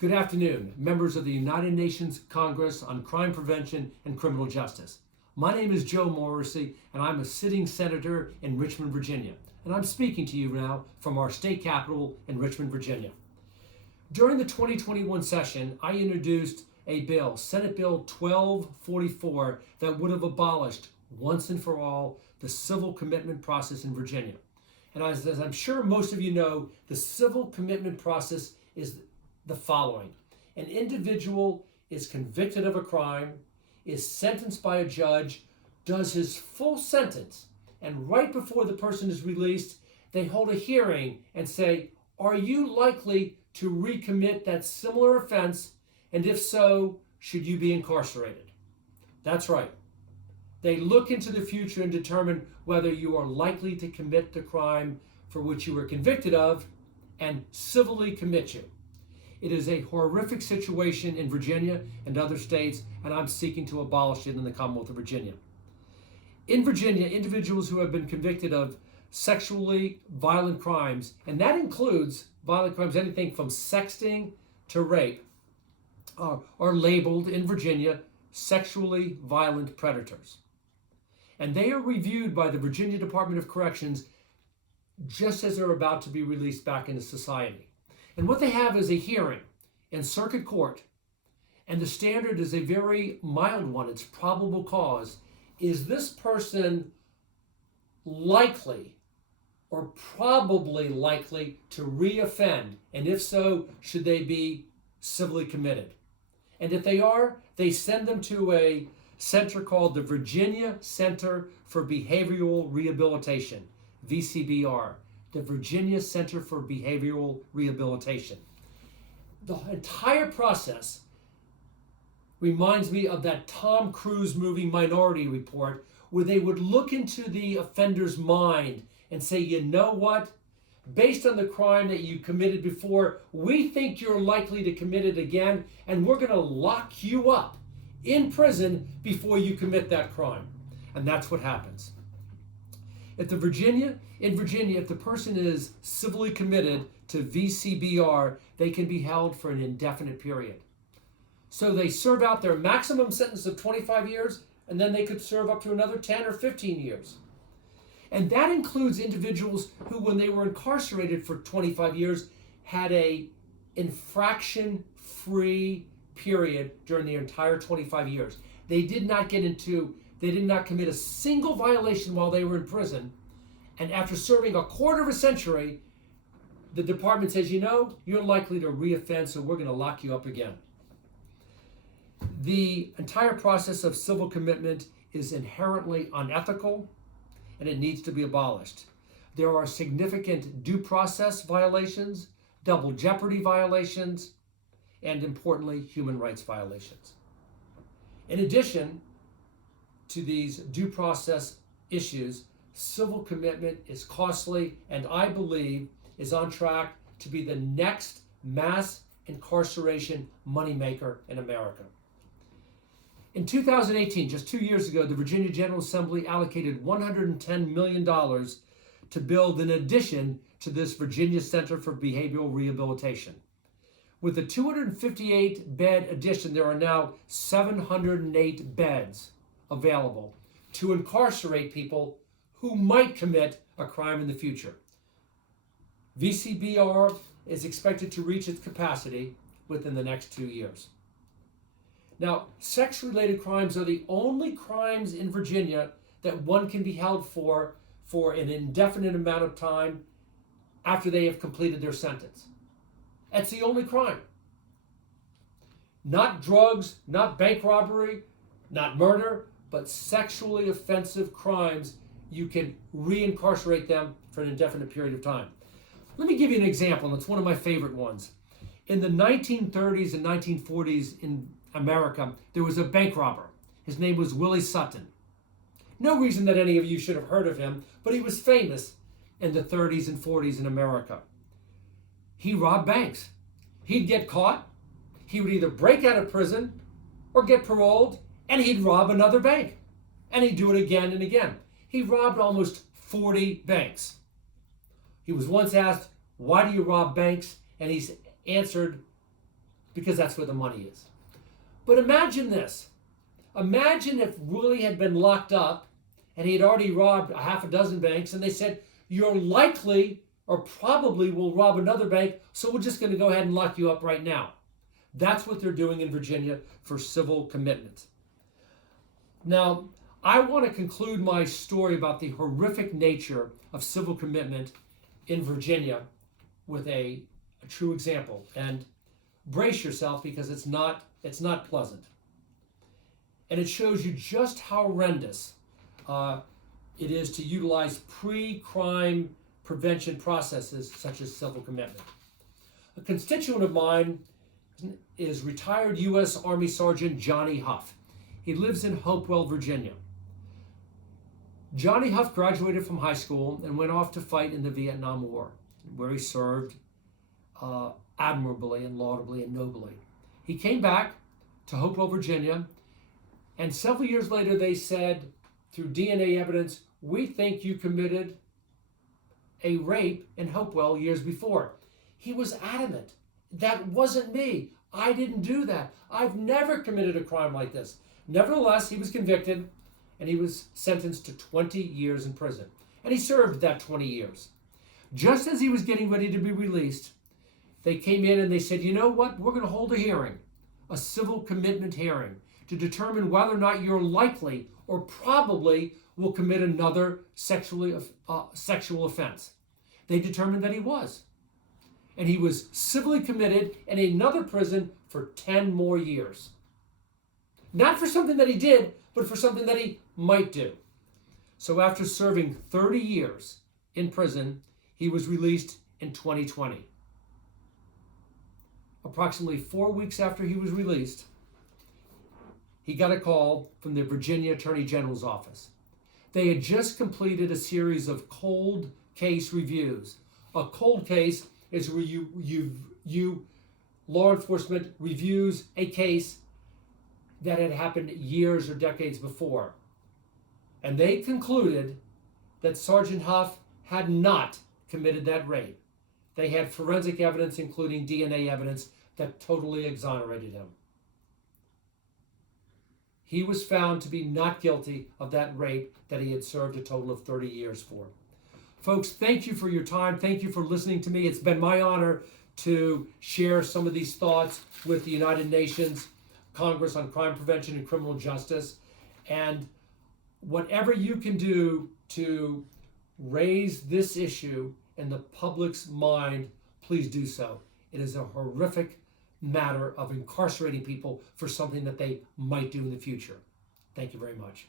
Good afternoon, members of the United Nations Congress on Crime Prevention and Criminal Justice. My name is Joe Morrissey, and I'm a sitting senator in Richmond, Virginia. And I'm speaking to you now from our state capital in Richmond, Virginia. During the 2021 session, I introduced a bill, Senate Bill 1244, that would have abolished once and for all the civil commitment process in Virginia. And as I'm sure most of you know, the civil commitment process is the following. An individual is convicted of a crime, is sentenced by a judge, does his full sentence, and right before the person is released, they hold a hearing and say, are you likely to recommit that similar offense? And if so, should you be incarcerated? That's right. They look into the future and determine whether you are likely to commit the crime for which you were convicted of and civilly commit you. It is a horrific situation in Virginia and other states, and I'm seeking to abolish it in the Commonwealth of Virginia. In Virginia, individuals who have been convicted of sexually violent crimes, and that includes violent crimes, anything from sexting to rape, are labeled in Virginia sexually violent predators. And they are reviewed by the Virginia Department of Corrections just as they're about to be released back into society. And what they have is a hearing in circuit court, and the standard is a very mild one. It's probable cause. Is this person likely or probably likely to reoffend? And if so, should they be civilly committed? And if they are, they send them to a center called the Virginia Center for Behavioral Rehabilitation, VCBR. The Virginia Center for Behavioral Rehabilitation. The entire process reminds me of that Tom Cruise movie Minority Report, where they would look into the offender's mind and say, you know what? Based on the crime that you committed before, we think you're likely to commit it again, and we're going to lock you up in prison before you commit that crime. And that's what happens. In Virginia, if the person is civilly committed to VCBR, they can be held for an indefinite period. So they serve out their maximum sentence of 25 years, and then they could serve up to another 10 or 15 years. And that includes individuals who, when they were incarcerated for 25 years, had a infraction-free period during the entire 25 years. They did not commit a single violation while they were in prison. And after serving a quarter of a century, the department says, you know, you're likely to reoffend, so we're going to lock you up again. The entire process of civil commitment is inherently unethical, and it needs to be abolished. There are significant due process violations, double jeopardy violations, and importantly, human rights violations. In addition to these due process issues, civil commitment is costly and I believe is on track to be the next mass incarceration moneymaker in America. In 2018, just 2 years ago, the Virginia General Assembly allocated $110 million to build an addition to this Virginia Center for Behavioral Rehabilitation. With the 258-bed addition, there are now 708 beds available to incarcerate people who might commit a crime in the future. VCBR is expected to reach its capacity within the next 2 years. Now, sex-related crimes are the only crimes in Virginia that one can be held for an indefinite amount of time after they have completed their sentence. That's the only crime. Not drugs, not bank robbery, not murder, but sexually offensive crimes. You can reincarcerate them for an indefinite period of time. Let me give you an example, and it's one of my favorite ones. In the 1930s and 1940s in America, there was a bank robber. His name was Willie Sutton. No reason that any of you should have heard of him, but he was famous in the 30s and 40s in America. He robbed banks. He'd get caught. He would either break out of prison or get paroled, and he'd rob another bank. And he'd do it again and again. He robbed almost 40 banks. He was once asked, why do you rob banks? And he answered, because that's where the money is. But imagine this. Imagine if Willie had been locked up and he had already robbed a half a dozen banks, and they said, you're likely or probably will rob another bank, so we're just going to go ahead and lock you up right now. That's what they're doing in Virginia for civil commitment. Now, I want to conclude my story about the horrific nature of civil commitment in Virginia with a true example. And brace yourself, because it's not pleasant. And it shows you just how horrendous it is to utilize pre-crime prevention processes such as civil commitment. A constituent of mine is retired U.S. Army Sergeant Johnny Huff. He lives in Hopewell, Virginia. Johnny Huff graduated from high school and went off to fight in the Vietnam War, where he served admirably and laudably and nobly. He came back to Hopewell, Virginia, and several years later they said, through DNA evidence, we think you committed a rape in Hopewell years before. He was adamant. That wasn't me. I didn't do that. I've never committed a crime like this. Nevertheless, he was convicted and he was sentenced to 20 years in prison. And he served that 20 years. Just as he was getting ready to be released, they came in and they said, you know what? We're going to hold a hearing, a civil commitment hearing, to determine whether or not you're likely or probably will commit another sexual offense. They determined that he was. And he was civilly committed in another prison for 10 more years. Not for something that he did, but for something that he might do. So after serving 30 years in prison, he was released in 2020. Approximately 4 weeks after he was released, he got a call from the Virginia Attorney General's office. They had just completed a series of cold case reviews. A cold case is where law enforcement reviews a case that had happened years or decades before. And they concluded that Sergeant Huff had not committed that rape. They had forensic evidence, including DNA evidence, that totally exonerated him. He was found to be not guilty of that rape that he had served a total of 30 years for. Folks, thank you for your time. Thank you for listening to me. It's been my honor to share some of these thoughts with the United Nations Congress on Crime Prevention and Criminal Justice. And whatever you can do to raise this issue in the public's mind, please do so. It is a horrific matter of incarcerating people for something that they might do in the future. Thank you very much.